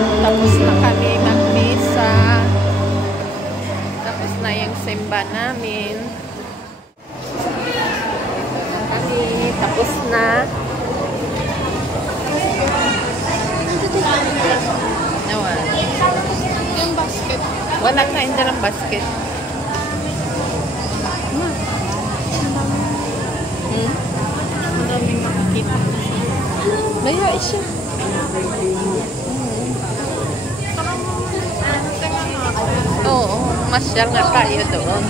Tapos na kami magmisa. Tapos na yung simba namin. Tapos na. Nawan. Yung basket. Wala tayong dalang basket. Maraming makikita. Maya siya. Oo, masyal nga tayo doon.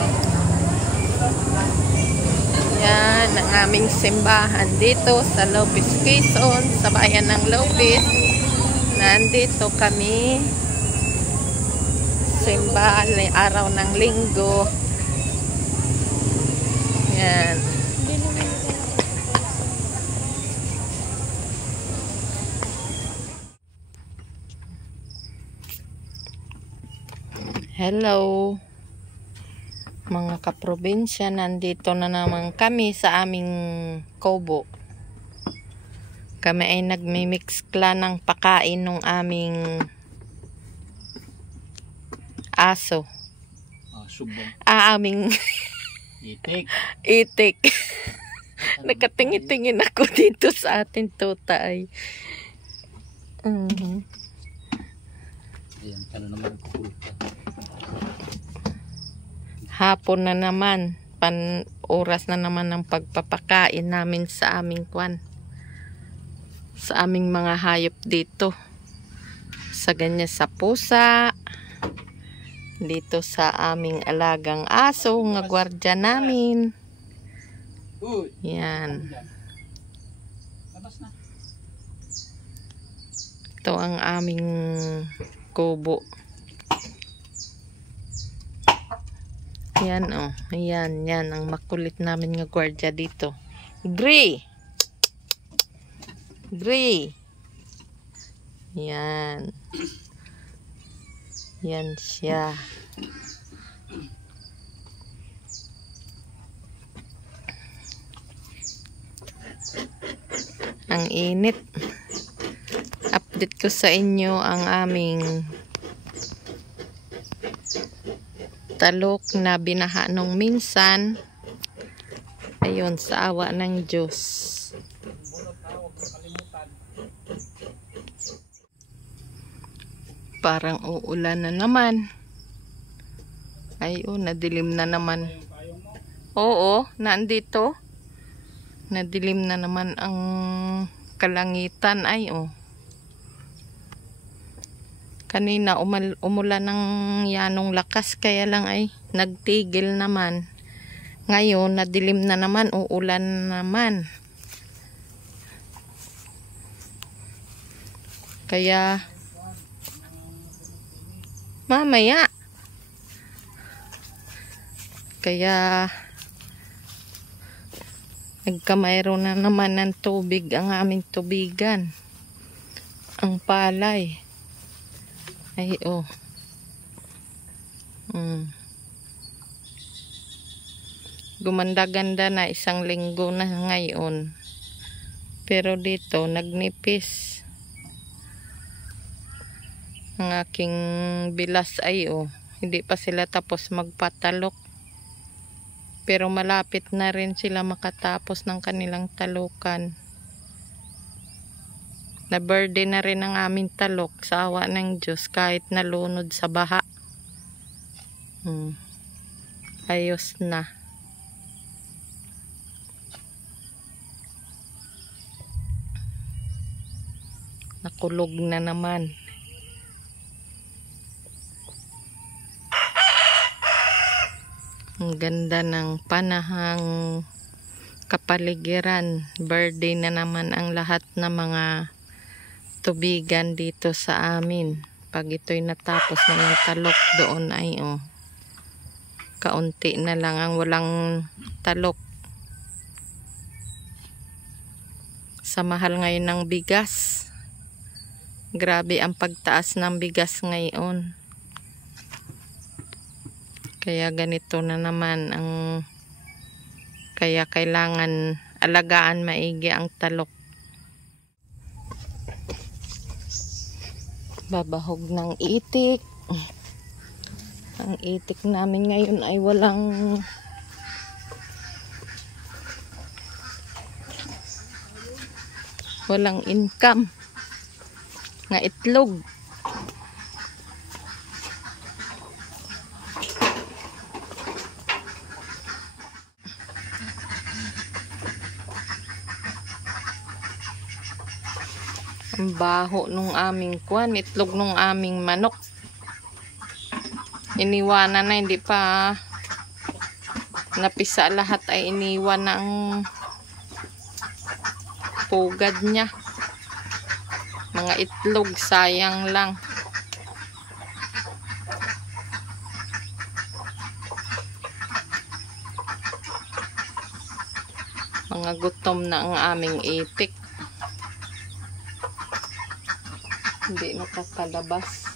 Yan, ang aming simbahan dito sa Lopez, Quezon, sa bayan ng Lopez. Nandito kami. Simba, araw ng linggo. Yan. Hello mga kaprobinsya, nandito na naman kami sa aming kubo. Kami ay nagmimix ng pakain ng aming aso. Aming itik. Itik. Nakatingin-tingin ako dito sa ating tuta ay. Ayan, ano naman kukulta. Hapon na naman, oras na naman ng pagpapakain namin sa aming kwan, sa aming mga hayop dito, sa ganyan, sa pusa, dito sa aming alagang aso nga gwardya namin. Yan, ito ang aming kubo. Yan, oh. Ayan, yan ang makulit namin nga gwardiya dito. Gray! Gray! Yan. Yan siya. Ang init. Update ko sa inyo ang aming talok na binaha nung minsan. Ayun, sa awa ng Diyos. Parang uulan na naman. Ay, oh, nadilim na naman. Oo, nandito. Nadilim na naman ang kalangitan. Ay, oh. Kanina umulan ng yanong lakas, kaya lang ay nagtigil naman. Ngayon nadilim na naman, uulan naman. Kaya mamaya. Kaya nagkamayroon na naman ng tubig ang aming tubigan. Ang palay. Ay, oh. Gumanda-ganda na, 1 linggo na ngayon. Pero dito, nagnipis. Ang aking bilas ay, oh. Hindi pa sila tapos magpatalok. Pero malapit na rin sila makatapos ng kanilang talukan. Na birthday na rin ang aming talok sa awa ng Diyos kahit nalunod sa baha. Ayos na. Nakulog na naman. Ang ganda ng panahang kapaligiran. Birthday na naman ang lahat ng mga tubigan dito sa amin. Pag ito'y natapos na ng talok doon ay, oh, kaunti na lang ang walang talok. Sa mahal ngayon ng bigas. Grabe ang pagtaas ng bigas ngayon. Kaya ganito na naman ang, kaya kailangan alagaan maigi ang talok. Babahog ng itik. Ang itik namin ngayon ay walang income nga itlog. Ang baho nung aming kwan, itlog nung aming manok. Iniwanan na, hindi pa napisa lahat ay iniwan ng pugad niya. Mga itlog, sayang lang. Mga gutom na ang aming itik. Hindi nakakalabas.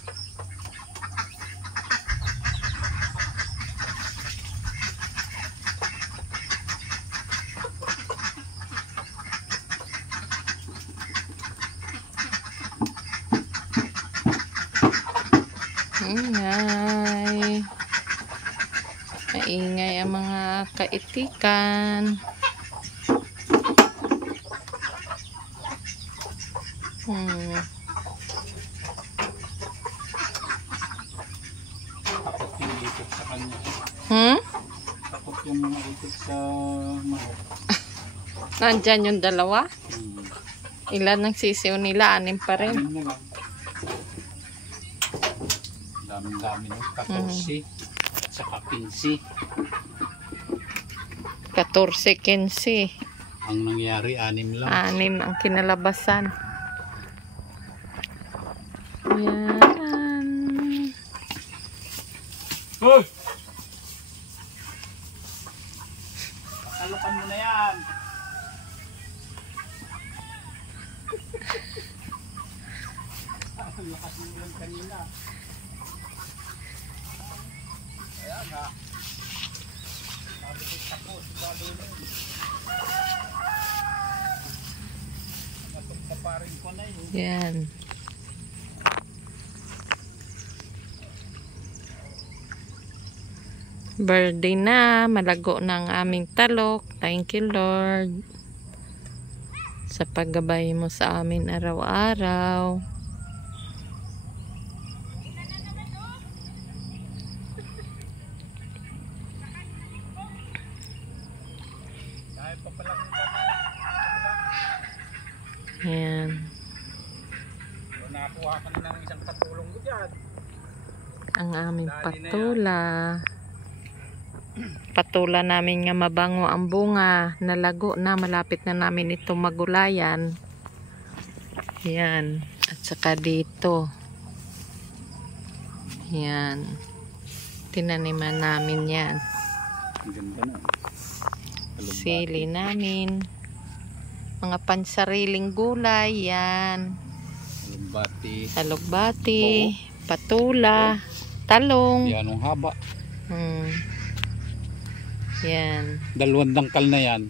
Ingay. Maingay ang mga kaitikan. Takot yung itik sa kanya. Takot yung mga itik sa manok. Nandyan yung dalawa? Ilan ang sisiw nila? 6 pa rin. Anim na lang. Dami-dami no? 14 at saka 15. 14, 15. Ang nangyari 6 lang. 6 ang kinalabasan. Yan. Hoy! Talukan mo na yan. Ang lakas mo lang kanina. Ayan ha. Mabigit ako. Sigado na yun. Matugta pa rin ko na yun. Yan. Birthday na. Malago na ang aming talok. Thank you, Lord. Sa paggabay mo sa amin araw-araw. Ayan. Nakakuha ka na ng isang patulong ko dyan. Ang aming patula. Patula namin nga mabango ang bunga. Nalago na. Malapit na namin ito magulayan. Ayan. At saka dito. Ayan. Tinaniman namin yan. Ganda na. Sili namin. Mga pansariling gulay. Yan. Alugbati. Alugbati. Patula. Talong. Yan ang haba. Yan. 2 dangkal na yan.